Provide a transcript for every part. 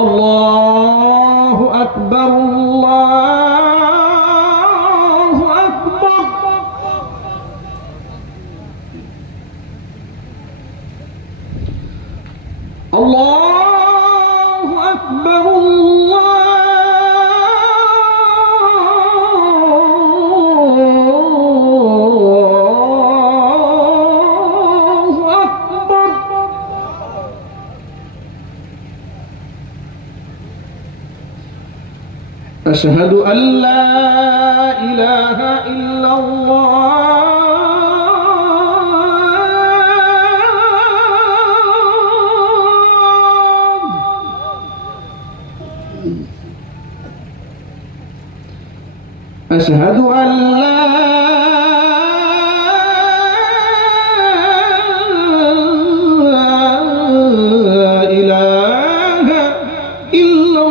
আল্লাহু আকবার, আল্লাহু আকবার। আল্লাহু আকবার, আল্লাহু আকবার। أشهد أن لا إله إلا الله. أشهد أن لا إله إلا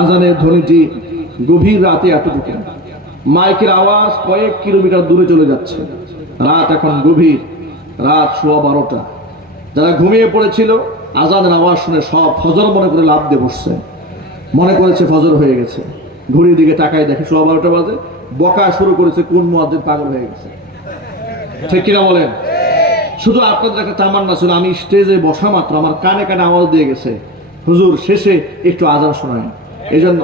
আজানের ধ্বনিটি গভীর রাতে এতটুকু, মাইকের আওয়াজ কয়েক কিলোমিটার দূরে চলে যাচ্ছে। রাত এখন গভীর, রাত 12:15। যারা ঘুমিয়ে পড়েছিল আজানের আওয়াজ শুনে সব ফজর মনে করে লাফ দিয়ে বসছে, মনে করেছে ফজর হয়ে গেছে। ঘড়ির দিকে তাকায় দেখে 12:15 বাজে। বকা শুরু করেছে, কোন মুয়াজ্জিন পাগল হয়ে গেছে। ঠিক কিনা বলেন? শুধু আপনাদের একটা তামান্না ছিল, আমি স্টেজে বসা মাত্র আমার কানে কানে আওয়াজ দিয়ে গেছে, হুজুর শেষে একটু আজান শোনায়। এই জন্য